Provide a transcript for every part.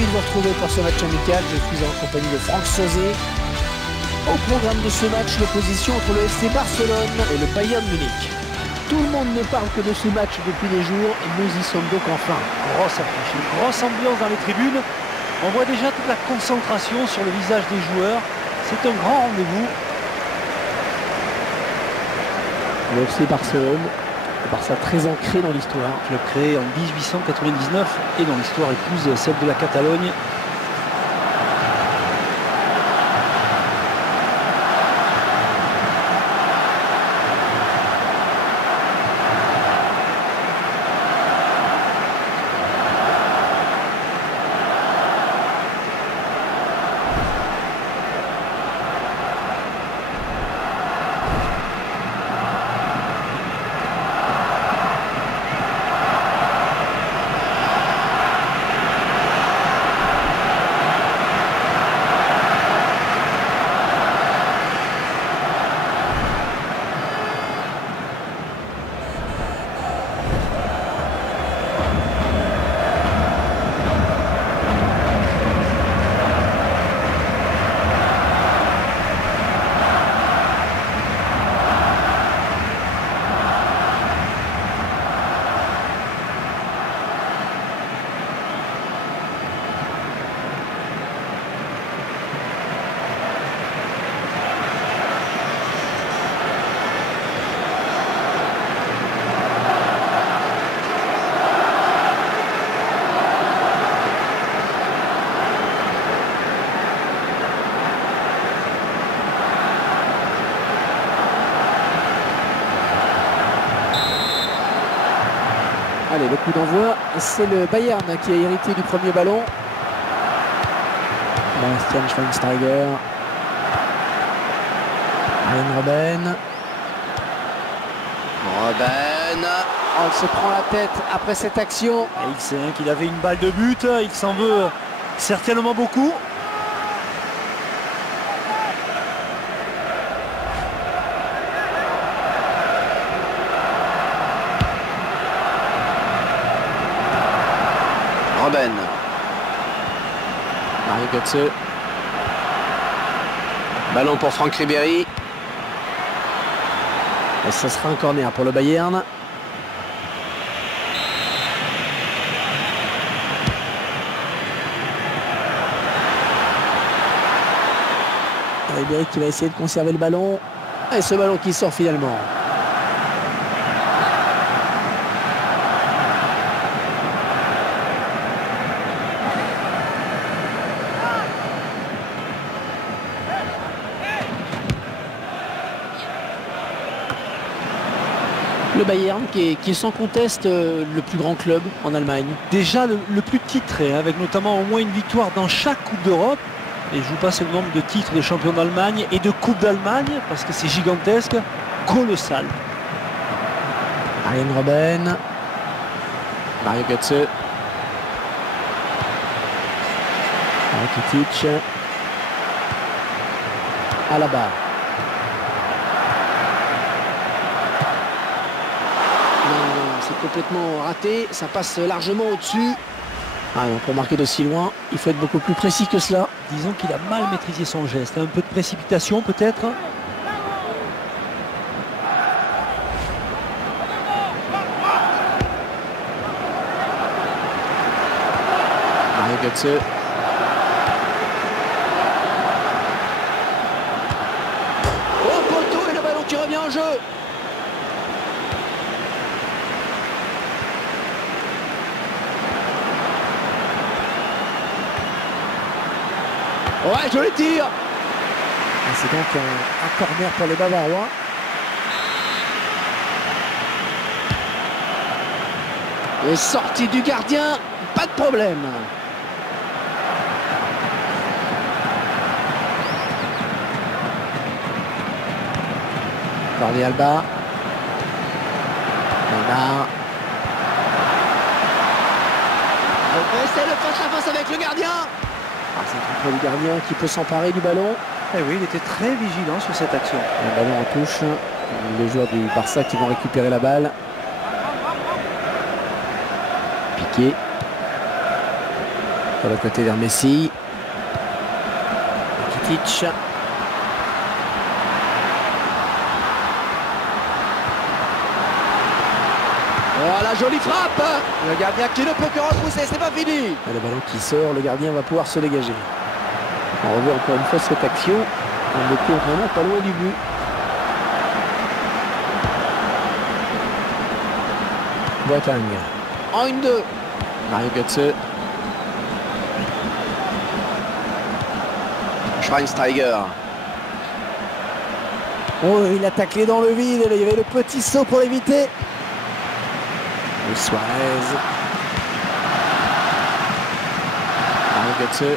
Ravi de vous retrouver pour ce match amical. Je suis en compagnie de Franck Sauzet. Au programme de ce match, l'opposition entre le FC Barcelone et le Bayern Munich. Tout le monde ne parle que de ce match depuis des jours et nous y sommes donc enfin. Grosse affiche, une grosse ambiance dans les tribunes. On voit déjà toute la concentration sur le visage des joueurs. C'est un grand rendez-vous. Le FC Barcelone, le Barça très ancré dans l'histoire. Club créé en 1899 et dont l'histoire épouse celle de la Catalogne. Allez, le coup d'envoi, c'est le Bayern qui a hérité du premier ballon. Bastian Schweinsteiger. Arjen Robben. Oh, il se prend la tête après cette action. Et il sait qu'il avait une balle de but, il s'en veut certainement beaucoup. Robben. Mario Götze. Ballon pour Franck Ribéry. Et ce sera un corner pour le Bayern. Ribéry qui va essayer de conserver le ballon. Et ce ballon qui sort finalement. Le Bayern qui est sans conteste le plus grand club en Allemagne. Déjà le plus titré, avec notamment au moins une victoire dans chaque Coupe d'Europe. Et je vous passe le nombre de titres de champion d'Allemagne et de Coupe d'Allemagne, parce que c'est gigantesque, colossal. Arjen Robben. Mario Götze. Rakitic. Alaba. C'est complètement raté, ça passe largement au-dessus. Pour marquer d'aussi loin, il faut être beaucoup plus précis que cela. Disons qu'il a mal maîtrisé son geste, un peu de précipitation peut-être. Mario Götze. Oh, poteau et le ballon qui revient en jeu. Ouais, joli tir. C'est donc un corner pour les Bavarois. Et sortie du gardien, pas de problème. Jordi Alba. Neymar. C'est le face-à-face avec le gardien. C'est un contrôle du gardien qui peut s'emparer du ballon. Eh oui, il était très vigilant sur cette action. Le ballon en touche. Les joueurs du Barça qui vont récupérer la balle. Piqué. Sur le côté vers Messi. Rakitic. Oh, la jolie frappe. Le gardien qui ne peut que repousser, c'est pas fini. Et le ballon qui sort, le gardien va pouvoir se dégager. On revoit encore une fois cette action. On était vraiment pas loin du but. Boateng. En 1-2. Mario Götze. Schweinsteiger. Oh, il a taclé dans le vide. Il y avait le petit saut pour l'éviter. Suarez. Mario Götze.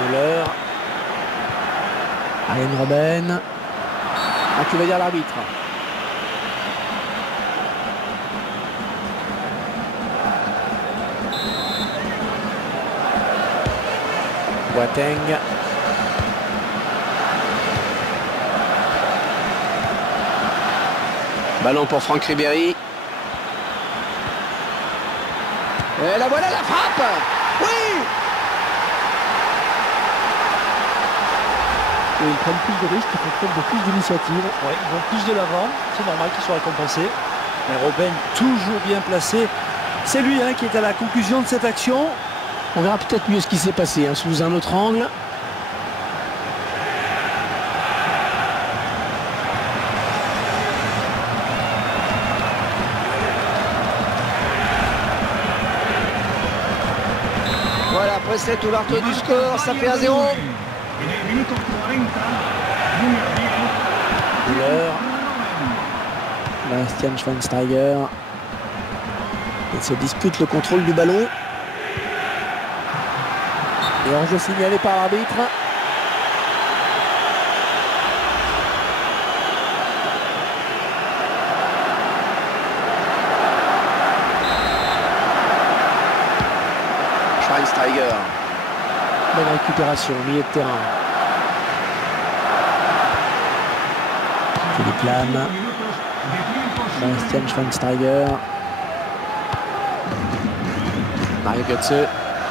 Müller. Arjen Robben. Ah, qui va dire l'arbitre. Boateng. Ballon pour Franck Ribéry. Et la voilà la frappe. Oui. Et ils prennent plus de risques, ils font preuve de plus d'initiative. Ouais, ils vont plus de l'avant, c'est normal qu'ils soient récompensés. Mais Robben, toujours bien placé. C'est lui qui est à la conclusion de cette action. On verra peut-être mieux ce qui s'est passé sous un autre angle. Voilà, après cette ouverture du score, ça fait 1-0. Müller. Bastian Schweinsteiger. Il se dispute le contrôle du ballon. Et enjeu signalé par l'arbitre. Schweinsteiger. Bonne récupération au milieu de terrain. Philippe Lahm. Bastian Schweinsteiger. Mario Götze.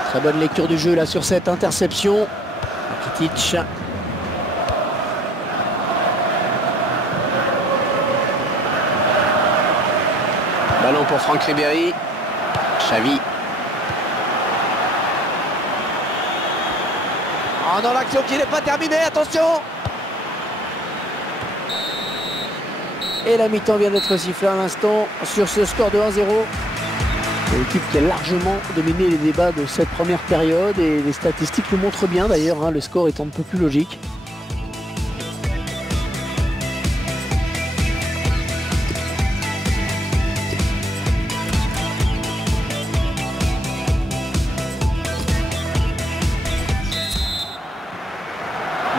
Très bonne lecture du jeu là sur cette interception. Rakitic. Ballon pour Franck Ribéry. Xavi. Oh non, l'action qui n'est pas terminée, attention. Et la mi-temps vient d'être sifflée à l'instant sur ce score de 1-0. L'équipe qui a largement dominé les débats de cette première période et les statistiques le montrent bien d'ailleurs, le score est un peu plus logique.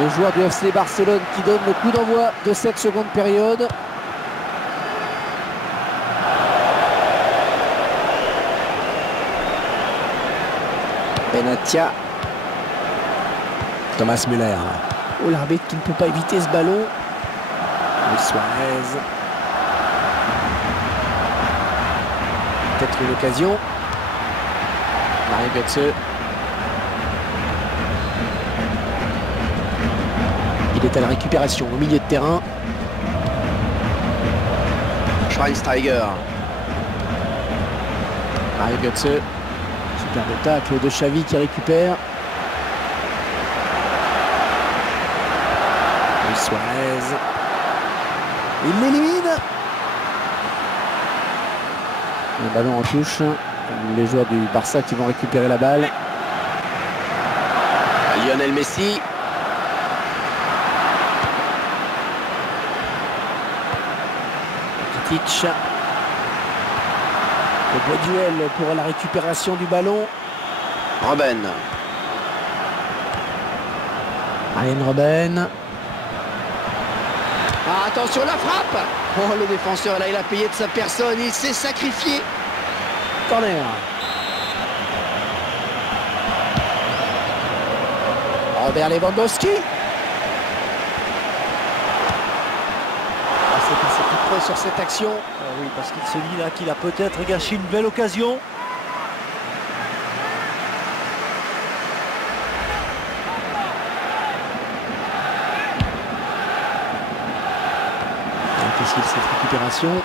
Le joueur du FC Barcelone qui donne le coup d'envoi de cette seconde période. Benatia. Thomas Müller. Oh, l'arbitre qui ne peut pas éviter ce ballon. Suarez. Peut-être une occasion. Mario Götze. Il est à la récupération au milieu de terrain. Schweinsteiger. Mario Götze. Superbe tacle de Xavi qui récupère. Suarez. Il l'élimine. Le ballon en touche. Les joueurs du Barça qui vont récupérer la balle. Lionel Messi. Rakitic. Le beau duel pour la récupération du ballon. Robben. Arjen Robben. Ah, attention, la frappe. Oh, le défenseur, là, il a payé de sa personne, il s'est sacrifié. Corner. Robert Lewandowski. C'est qu'il s'est tout près sur cette action. Oui, parce qu'il se dit là qu'il a peut-être gâché une belle occasion. Difficile cette récupération.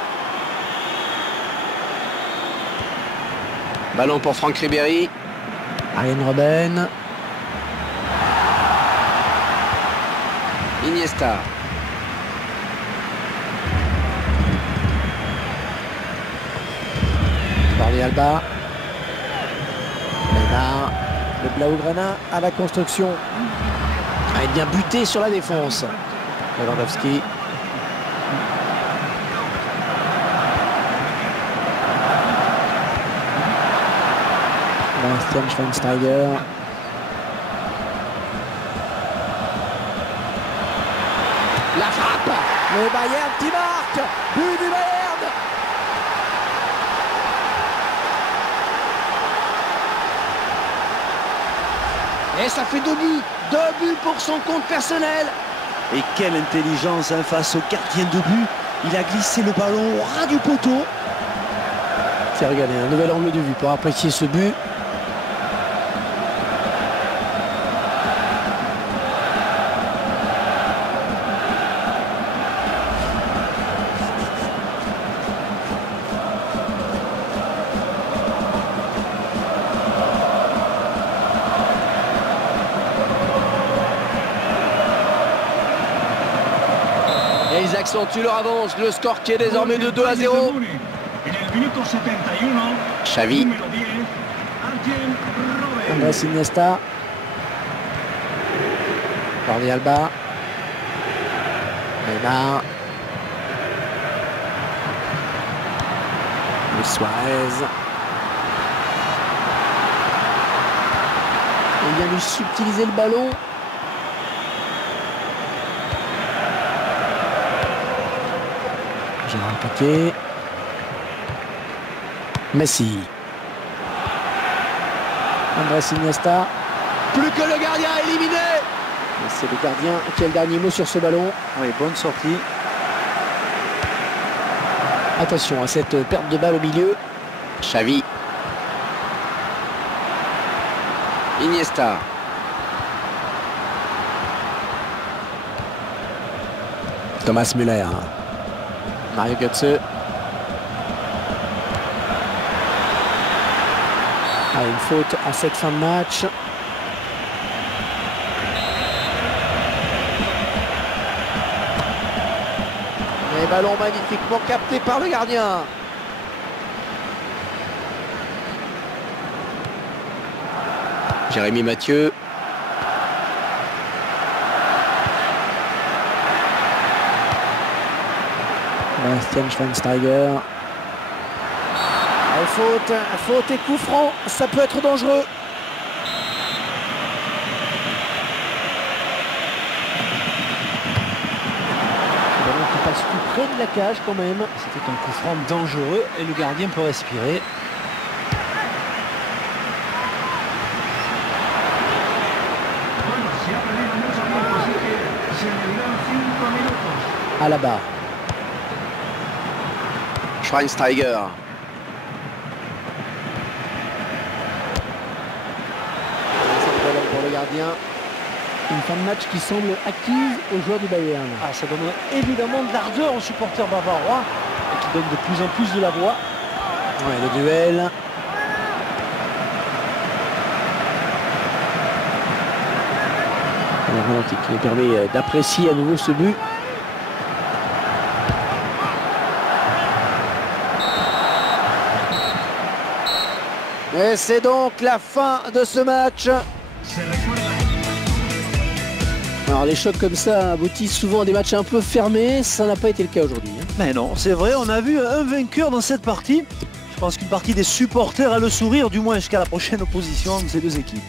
Ballon pour Franck Ribéry. Arjen Robben. Iniesta. Jordi Alba. Neymar. Le Blaugrana à la construction. A bien buté sur la défense. Lewandowski. Bastian Schweinsteiger. La frappe. Le Bayern qui marque. But du Bayern. Et ça fait 2 buts. 2 buts pour son compte personnel. Et quelle intelligence hein, face au gardien de but. Il a glissé le ballon au ras du poteau. C'est regardez, un nouvel angle de vue pour apprécier ce but. Et ils accentuent leur avance. Le score qui est désormais de 2-0. Xavi. Andrés Iniesta. Jordi Alba. Neymar. Luis Suarez. Il vient lui subtiliser le ballon. Gérard Piqué. Messi. Andrés Iniesta. Plus que le gardien éliminé. Et c'est le gardien qui a le dernier mot sur ce ballon. Oui, bonne sortie. Attention à cette perte de balle au milieu. Xavi. Iniesta. Thomas Müller. Mario Götze. Une faute en cette fin de match. Et ballon magnifiquement capté par le gardien. Jérémy Mathieu. Bastian Schweinsteiger. Faute et coup franc, ça peut être dangereux. Le ballon qui passe tout près de la cage quand même. C'était un coup franc dangereux et le gardien peut respirer. Alaba. Schweinsteiger. Pour le gardien. Une fin de match qui semble acquise aux joueurs du Bayern. Ah, ça donne évidemment de l'ardeur aux supporters bavarois et qui donne de plus en plus de la voix. Ouais, le duel. Qui nous permet d'apprécier à nouveau ce but. Et c'est donc la fin de ce match. Alors les chocs comme ça aboutissent souvent à des matchs un peu fermés. Ça n'a pas été le cas aujourd'hui. Mais non, c'est vrai, on a vu un vainqueur dans cette partie. Je pense qu'une partie des supporters a le sourire, du moins jusqu'à la prochaine opposition de ces deux équipes.